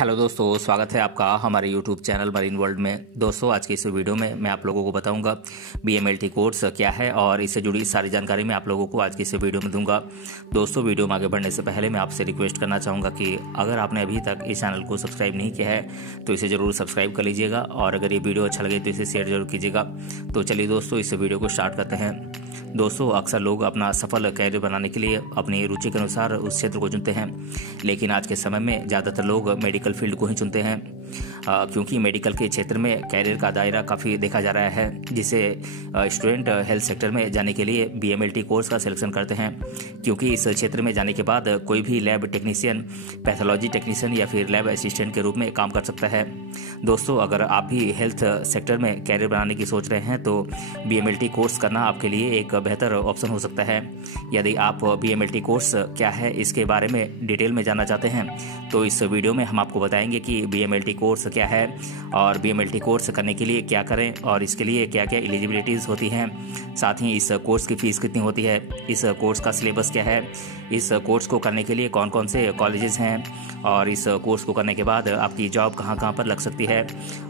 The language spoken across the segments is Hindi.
हेलो दोस्तों, स्वागत है आपका हमारे यूट्यूब चैनल मरीन वर्ल्ड में। दोस्तों, आज की इस वीडियो में मैं आप लोगों को बताऊंगा BMLT कोर्स क्या है और इससे जुड़ी सारी जानकारी मैं आप लोगों को आज की इस वीडियो में दूंगा। दोस्तों, वीडियो में आगे बढ़ने से पहले मैं आपसे रिक्वेस्ट करना चाहूँगा कि अगर आपने अभी तक इस चैनल को सब्सक्राइब नहीं किया है तो इसे ज़रूर सब्सक्राइब कर लीजिएगा और अगर ये वीडियो अच्छा लगे तो इसे शेयर जरूर कीजिएगा। तो चलिए दोस्तों, इस वीडियो को स्टार्ट करते हैं। दोस्तों, अक्सर लोग अपना सफल कैरियर बनाने के लिए अपनी रुचि के अनुसार उस क्षेत्र को चुनते हैं, लेकिन आज के समय में ज़्यादातर लोग मेडिकल फील्ड को ही चुनते हैं क्योंकि मेडिकल के क्षेत्र में कैरियर का दायरा काफ़ी देखा जा रहा है, जिसे स्टूडेंट हेल्थ सेक्टर में जाने के लिए BMLT कोर्स का सिलेक्शन करते हैं। क्योंकि इस क्षेत्र में जाने के बाद कोई भी लैब टेक्नीशियन, पैथोलॉजी टेक्नीशियन या फिर लैब असिस्टेंट के रूप में काम कर सकता है। दोस्तों, अगर आप भी हेल्थ सेक्टर में कैरियर बनाने की सोच रहे हैं तो BMLT कोर्स करना आपके लिए एक बेहतर ऑप्शन हो सकता है। यदि आप BMLT कोर्स क्या है इसके बारे में डिटेल में जानना चाहते हैं तो इस वीडियो में हम आपको बताएंगे कि BMLT कोर्स क्या है और BMLT कोर्स करने के लिए क्या करें और इसके लिए क्या क्या एलिजिबिलिटीज़ होती हैं। साथ ही इस कोर्स की फ़ीस कितनी होती है, इस कोर्स का सिलेबस क्या है, इस कोर्स को करने के लिए कौन कौन से कॉलेजेस हैं और इस कोर्स को करने के बाद आपकी जॉब कहाँ कहाँ पर लग सकती है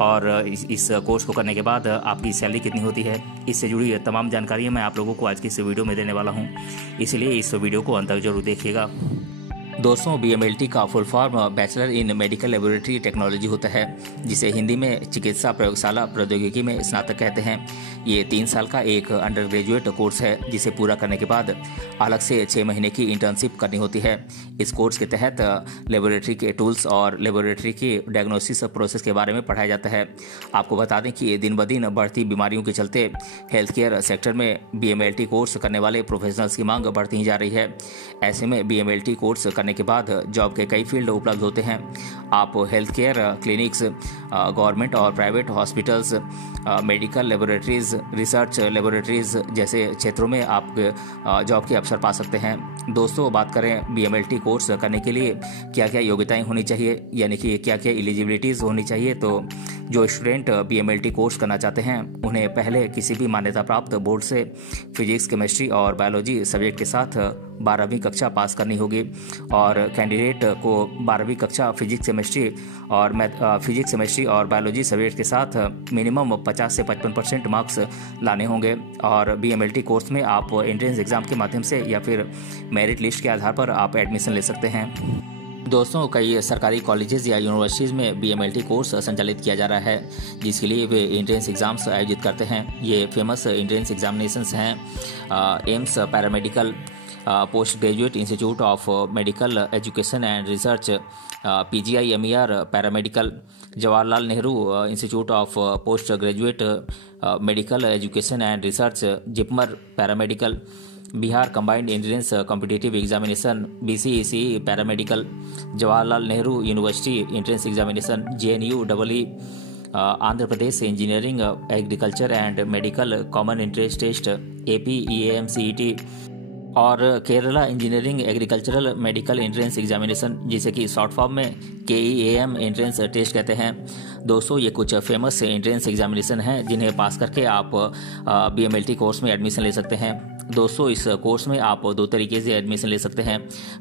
और इस कोर्स को करने के बाद आपकी सैलरी कितनी होती है। इससे जुड़ी तमाम जानकारी मैं आप लोगों को आज की इस वीडियो में देने वाला हूँ, इसलिए इस वीडियो को अंत तक जरूर देखिएगा। दोस्तों, BMLT का full form bachelor in medical laboratory technology होता है, जिसे हिंदी में चिकित्सा प्रयोगशाला प्रौद्योगिकी में स्नातक कहते हैं। ये 3 साल का एक अंडर ग्रेजुएट कोर्स है, जिसे पूरा करने के बाद अलग से 6 महीने की इंटर्नशिप करनी होती है। इस कोर्स के तहत लेबोरेटरी के टूल्स और लेबोरेटरी की डायग्नोसिस प्रोसेस के बारे में पढ़ाया जाता है। आपको बता दें कि दिन ब दिन बढ़ती बीमारियों के चलते हेल्थ केयर सेक्टर में BMLT कोर्स करने वाले प्रोफेशनल्स की मांग बढ़ती ही जा रही है। ऐसे में BMLT कोर्स करने के बाद जॉब के कई फील्ड उपलब्ध होते हैं। आप हेल्थ केयर क्लिनिक्स, गवर्नमेंट और private hospitals, medical laboratories, research laboratories जैसे क्षेत्रों में आप जॉब के अवसर पा सकते हैं। दोस्तों, बात करें BMLT कोर्स करने के लिए क्या क्या योग्यताएं होनी चाहिए, यानी कि क्या क्या एलिजिबिलिटीज़ होनी चाहिए, तो जो स्टूडेंट BMLT कोर्स करना चाहते हैं उन्हें पहले किसी भी मान्यता प्राप्त बोर्ड से फिजिक्स, केमिस्ट्री और बायोलॉजी सब्जेक्ट के साथ 12वीं कक्षा पास करनी होगी और कैंडिडेट को 12वीं कक्षा फिजिक्स, केमिस्ट्री और बायोलॉजी सब्जेक्ट के साथ मिनिमम 50 से 55% मार्क्स लाने होंगे और BMLT कोर्स में आप एंट्रेंस एग्जाम के माध्यम से या फिर मेरिट लिस्ट के आधार पर आप एडमिशन ले सकते हैं। दोस्तों, कई सरकारी कॉलेजेस या यूनिवर्सिटीज़ में BMLT कोर्स संचालित किया जा रहा है, जिसके लिए वे एंट्रेंस एग्जाम्स आयोजित करते हैं। ये फेमस एंट्रेंस एग्जामिनेशंस हैं AIIMS paramedical, post graduate institute of medical education and research, PGI-MER paramedical, Jawaharlal Nehru institute of post graduate medical education and research, JIPMER paramedical, Bihar combined entrance competitive examination BCECE paramedical, Jawaharlal Nehru university entrance examination JNU EE, Andhra Pradesh engineering agriculture and medical common entrance test APEAM-CET और Kerala engineering agricultural medical entrance examination, जिसे कि शॉर्ट फॉर्म में KEAM एंट्रेंस टेस्ट कहते हैं। दोस्तों, ये कुछ फेमस एंट्रेंस एग्जामिनेशन हैं जिन्हें पास करके आप BMLT कोर्स में एडमिशन ले सकते हैं। दोस्तों, इस कोर्स में आप 2 तरीके से एडमिशन ले सकते हैं।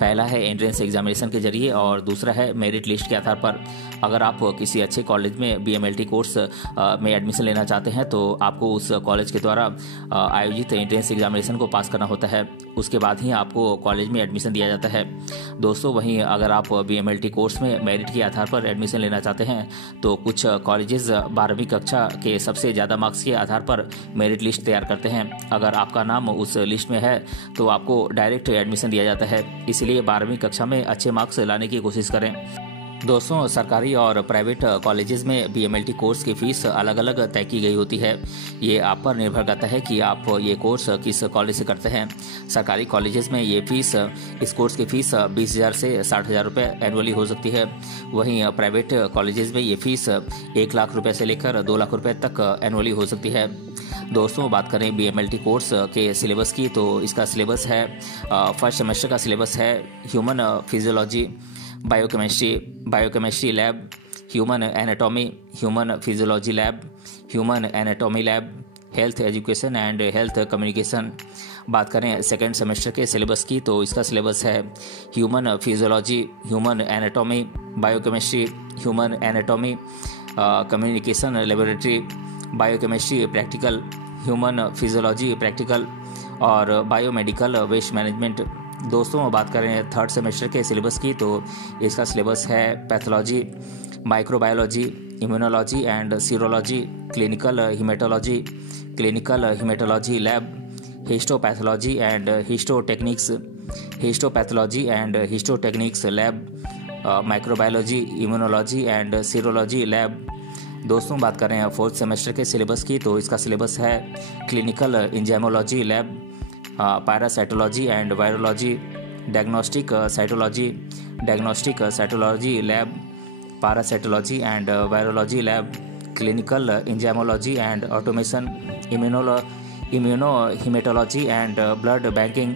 पहला है एंट्रेंस एग्जामिनेशन के जरिए और दूसरा है मेरिट लिस्ट के आधार पर। अगर आप किसी अच्छे कॉलेज में BMLT कोर्स में एडमिशन लेना चाहते हैं तो आपको उस कॉलेज के द्वारा आयोजित एंट्रेंस एग्जामिनेशन को पास करना होता है, उसके बाद ही आपको कॉलेज में एडमिशन दिया जाता है। दोस्तों, वहीं अगर आप BMLT कोर्स में मेरिट के आधार पर एडमिशन लेना चाहते हैं तो कुछ कॉलेजेस 12वीं कक्षा के सबसे ज़्यादा मार्क्स के आधार पर मेरिट लिस्ट तैयार करते हैं। अगर आपका नाम उस लिस्ट में है तो आपको डायरेक्ट एडमिशन दिया जाता है, इसलिए 12वीं कक्षा में अच्छे मार्क्स लाने की कोशिश करें। दोस्तों, सरकारी और प्राइवेट कॉलेजेस में BMLT कोर्स की फ़ीस अलग अलग तय की गई होती है। ये आप पर निर्भर करता है कि आप ये कोर्स किस कॉलेज से करते हैं। सरकारी कॉलेजेस में ये फ़ीस, इस कोर्स की फ़ीस 20,000 से 60,000 रुपये एनुअली हो सकती है। वहीं प्राइवेट कॉलेजेस में ये फ़ीस 1 लाख रुपये से लेकर 2 लाख रुपये तक एनुअली हो सकती है। दोस्तों, बात करें BMLT कोर्स के सिलेबस की तो इसका सिलेबस है, फर्स्ट सेमेस्टर का सिलेबस है human physiology, biochemistry lab, human anatomy, human physiology lab, human anatomy lab, health education and health communication. बात करें सेकेंड सेमेस्टर के सिलेबस की तो इसका सिलेबस है human physiology, human anatomy, biochemistry, human anatomy, communication laboratory, biochemistry practical, human physiology practical और बायोमेडिकल वेस्ट मैनेजमेंट। दोस्तों बात करें थर्ड सेमेस्टर के सिलेबस की तो इसका सिलेबस है pathology, microbiology, immunology and serology, clinical haematology lab, histopathology and histotechnics lab, microbiology, immunology and serology lab. दोस्तों बात करें फोर्थ सेमेस्टर के सिलेबस की तो इसका सिलेबस है clinical enzymology lab, parasitology and virology, diagnostic cytology lab, parasitology and virology lab, clinical enzymology and automation, immunohaematology and blood banking,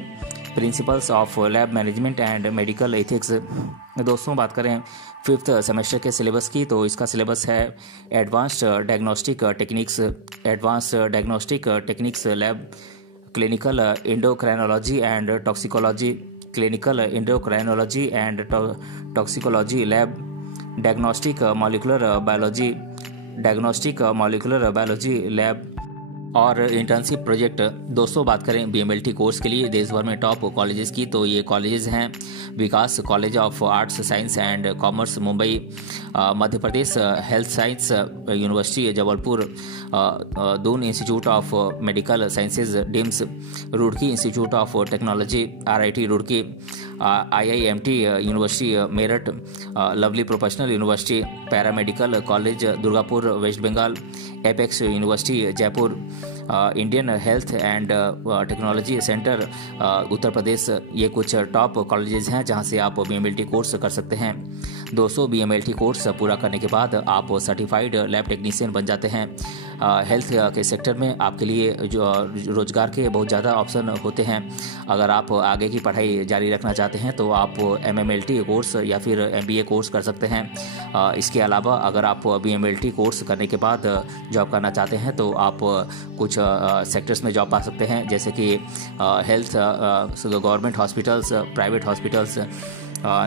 principles of lab management and medical ethics. दोस्तों बात करें फिफ्थ सेमेस्टर के सिलेबस की तो इसका सिलेबस है advanced diagnostic techniques lab, clinical endocrinology and toxicology lab, diagnostic molecular biology lab और इंटर्नशिप प्रोजेक्ट। दोस्तों बात करें बीएमएलटी कोर्स के लिए देश भर में टॉप कॉलेजेस की तो ये कॉलेजेस हैं Vikas College of Arts Science and Commerce Mumbai, Madhya Pradesh Health Science University Jabalpur, Doon Institute of Medical Sciences DIMS, Roorkee Institute of Technology RIT Roorkee, IIMT University Meerut, Lovely Professional University, Paramedical College Durgapur West Bengal, Apex University Jaipur, Indian Health and Technology Centre Uttar Pradesh. ये कुछ टॉप कॉलेजेस हैं जहां से आप बीएमएलटी कोर्स कर सकते हैं। दोस्तों बीएमएलटी कोर्स पूरा करने के बाद आप सर्टिफाइड लैब टेक्नीशियन बन जाते हैं। हेल्थ के सेक्टर में आपके लिए जो रोजगार के बहुत ज़्यादा ऑप्शन होते हैं। अगर आप आगे की पढ़ाई जारी रखना चाहते हैं तो आप MMLT कोर्स या फिर MBA कोर्स कर सकते हैं। इसके अलावा अगर आप BMLT कोर्स करने के बाद जॉब करना चाहते हैं तो आप कुछ सेक्टर्स में जॉब पा सकते हैं, जैसे कि health, government hospitals, private hospitals,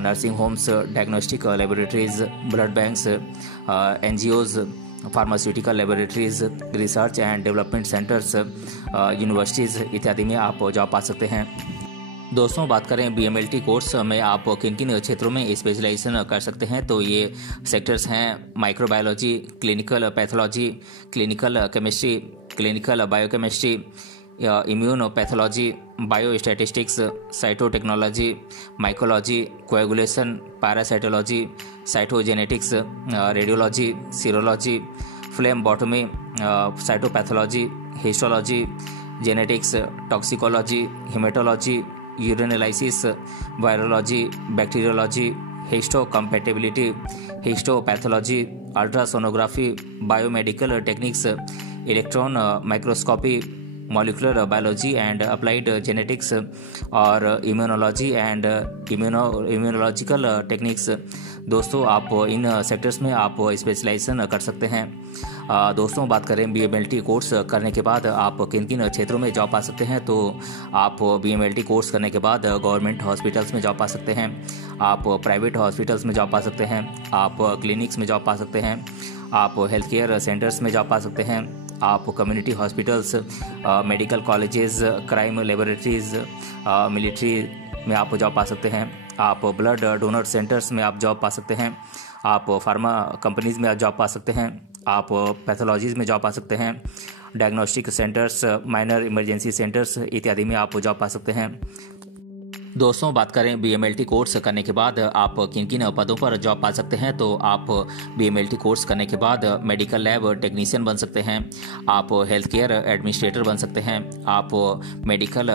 nursing homes, diagnostic laboratories, blood banks, NGOs, pharmaceutical laboratories, research and development centres, universities इत्यादि में आप जॉब पा सकते हैं। दोस्तों बात करें बीएमएलटी कोर्स में आप किन किन क्षेत्रों में स्पेशलाइजेशन कर सकते हैं तो ये सेक्टर्स हैं microbiology, clinical pathology, clinical chemistry, clinical biochemistry, immunopathology, biostatistics, cytotechnology, mycology, coagulation, parasitology, cytogenetics, radiology, serology, phlebotomy, cytopathology, histology, genetics, toxicology, haematology, urine virology, bacteriology, histocompatibility, histopathology, ultrasonography, biomedical techniques, electron microscopy, molecular biology and applied genetics और इम्यूनोलॉजी एंड इम्यूनोलॉजिकल टेक्निक्स। दोस्तों आप इन सेक्टर्स में आप स्पेशलाइजेशन कर सकते हैं। दोस्तों बात करें बीएमएलटी कोर्स करने के बाद आप किन किन क्षेत्रों में जॉब पा सकते हैं तो आप बीएमएलटी कोर्स करने के बाद गवर्नमेंट हॉस्पिटल्स में जॉब पा सकते हैं, आप प्राइवेट हॉस्पिटल्स में जॉब पा सकते हैं, आप क्लिनिक्स में जॉब पा सकते हैं, आप हेल्थ केयर सेंटर्स में जॉब पा सकते हैं, आप community hospitals, medical colleges, crime laboratories, military में आप जॉब पा सकते हैं, आप ब्लड डोनर सेंटर्स में आप जॉब पा सकते हैं, आप फार्मा कंपनीज में आप जॉब पा सकते हैं, आप पैथोलॉजीज में जॉब पा सकते हैं, diagnostic centres, minor emergency centres इत्यादि में आप जॉब पा सकते हैं। दोस्तों बात करें बीएमएलटी कोर्स करने के बाद आप किन किन पदों पर जॉब पा सकते हैं तो आप बीएमएलटी कोर्स करने के बाद मेडिकल लैब टेक्नीशियन बन सकते हैं, आप हेल्थ केयर एडमिनिस्ट्रेटर बन सकते हैं, आप मेडिकल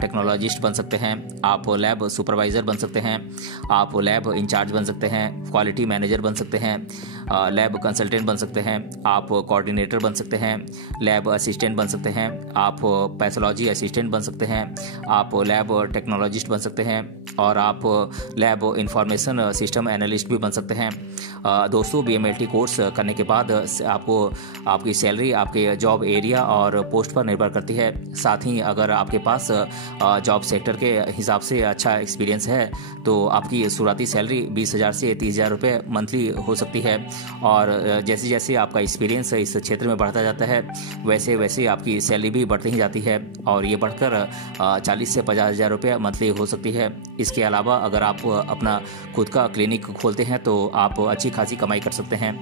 टेक्नोलॉजिस्ट बन सकते हैं, आप लैब सुपरवाइज़र बन सकते हैं, आप लैब इंचार्ज बन सकते हैं, क्वालिटी मैनेजर बन सकते हैं, लैब कंसल्टेंट बन सकते हैं, आप कोऑर्डिनेटर बन सकते हैं, लैब असिस्टेंट बन सकते हैं, आप पैथोलॉजी असिस्टेंट बन सकते हैं, आप लैब टेक्नोलॉजिस्ट बन सकते हैं, और आप लैब इंफॉर्मेशन सिस्टम एनालिस्ट भी बन सकते हैं। दोस्तों BMLT कोर्स करने के बाद आपको आपकी सैलरी आपके जॉब एरिया और पोस्ट पर निर्भर करती है। साथ ही अगर आपके पास जॉब सेक्टर के हिसाब से अच्छा एक्सपीरियंस है तो आपकी शुरुआती सैलरी 20,000 से 30,000 रुपये मंथली हो सकती है। और जैसे जैसे आपका एक्सपीरियंस इस क्षेत्र में बढ़ता जाता है वैसे वैसे आपकी सैलरी भी बढ़ती ही जाती है और ये बढ़कर 40 से 50,000 रुपये मंथली हो सकती है। इसके अलावा अगर आप अपना खुद का क्लिनिक खोलते हैं तो आप अच्छी खासी कमाई कर सकते हैं।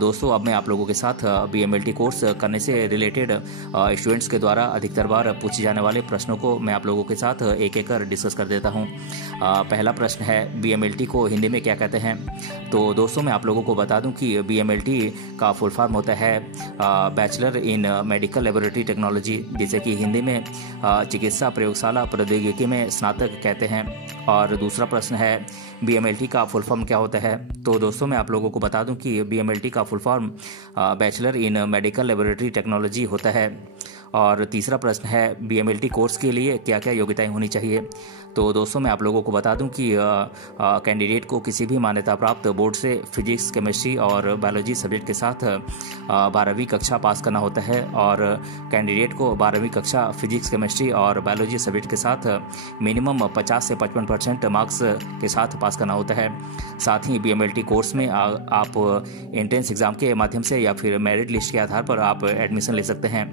दोस्तों अब मैं आप लोगों के साथ BMLT कोर्स करने से रिलेटेड स्टूडेंट्स के द्वारा अधिकतर बार पूछे जाने वाले प्रश्नों को मैं आप लोगों के साथ एक एक कर डिस्कस कर देता हूं। पहला प्रश्न है BMLT को हिंदी में क्या कहते हैं। तो दोस्तों मैं आप लोगों को बता दूं कि BMLT का फुल फॉर्म होता है bachelor in medical laboratory technology, जिसे कि हिंदी में चिकित्सा प्रयोगशाला प्रौद्योगिकी में स्नातक कहते हैं। और दूसरा प्रश्न है BMLT का फुल फॉर्म क्या होता है। तो दोस्तों मैं आप लोगों को बता दूं कि BMLT का full form bachelor in medical laboratory technology होता है। और तीसरा प्रश्न है BMLT कोर्स के लिए क्या क्या योग्यताएं होनी चाहिए। तो दोस्तों मैं आप लोगों को बता दूं कि कैंडिडेट को किसी भी मान्यता प्राप्त बोर्ड से फिजिक्स, केमिस्ट्री और बायोलॉजी सब्जेक्ट के साथ 12वीं कक्षा पास करना होता है। और कैंडिडेट को 12वीं कक्षा फिजिक्स, केमिस्ट्री और बायोलॉजी सब्जेक्ट के साथ मिनिमम 50 से 55% मार्क्स के साथ पास करना होता है। साथ ही BMLT कोर्स में आप एंट्रेंस एग्जाम के माध्यम से या फिर मेरिट लिस्ट के आधार पर आप एडमिशन ले सकते हैं।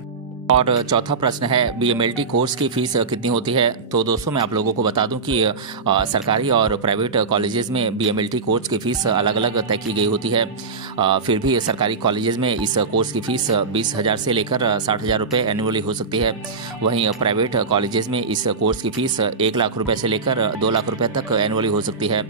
और चौथा प्रश्न है BMLT कोर्स की फीस कितनी होती है। तो दोस्तों मैं आप लोगों को बता दूं कि सरकारी और प्राइवेट कॉलेजेस में BMLT कोर्स की फीस अलग अलग तय की गई होती है। फिर भी सरकारी कॉलेजेस में इस कोर्स की फीस 20,000 से लेकर 60,000 रुपये एनुअली हो सकती है। वहीं प्राइवेट कॉलेजेस में इस कोर्स की फीस 1 लाख रुपये से लेकर 2 लाख रुपये तक एनुअली हो सकती है।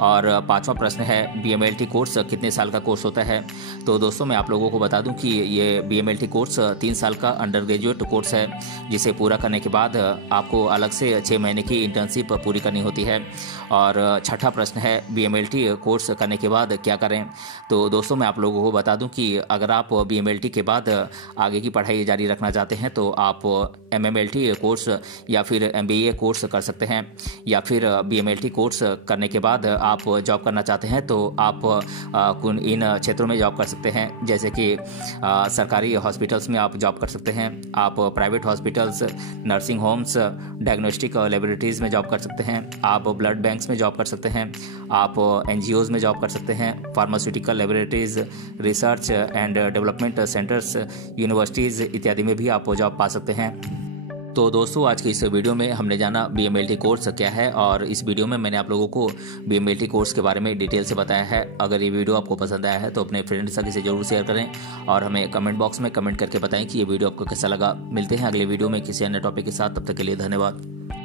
और पांचवा प्रश्न है BMLT कोर्स कितने साल का कोर्स होता है। तो दोस्तों मैं आप लोगों को बता दूं कि ये BMLT कोर्स 3 साल का अंडर ग्रेजुएट कोर्स है, जिसे पूरा करने के बाद आपको अलग से 6 महीने की इंटर्नशिप पूरी करनी होती है। और छठा प्रश्न है BMLT कोर्स करने के बाद क्या करें। तो दोस्तों मैं आप लोगों को बता दूं कि अगर आप BMLT के बाद आगे की पढ़ाई जारी रखना चाहते हैं तो आप MMLT कोर्स या फिर MBA कोर्स कर सकते हैं। या फिर BMLT कोर्स करने के बाद आप जॉब करना चाहते हैं तो आप इन क्षेत्रों में जॉब कर सकते हैं, जैसे कि सरकारी हॉस्पिटल्स में आप जॉब कर सकते हैं, आप private hospitals, nursing homes, diagnostic laboratories में जॉब कर सकते हैं, आप ब्लड बैंक्स में जॉब कर सकते हैं, आप NGOs में जॉब कर सकते हैं, pharmaceutical laboratories, research and development centres, universities इत्यादि में भी आप जॉब पा सकते हैं। तो दोस्तों आज की इस वीडियो में हमने जाना BMLT कोर्स क्या है और इस वीडियो में मैंने आप लोगों को BMLT कोर्स के बारे में डिटेल से बताया है। अगर ये वीडियो आपको पसंद आया है तो अपने फ्रेंड्स के साथ जरूर शेयर करें और हमें कमेंट बॉक्स में कमेंट करके बताएं कि ये वीडियो आपको कैसा लगा। मिलते हैं अगले वीडियो में किसी अन्य टॉपिक के साथ, तब तक के लिए धन्यवाद।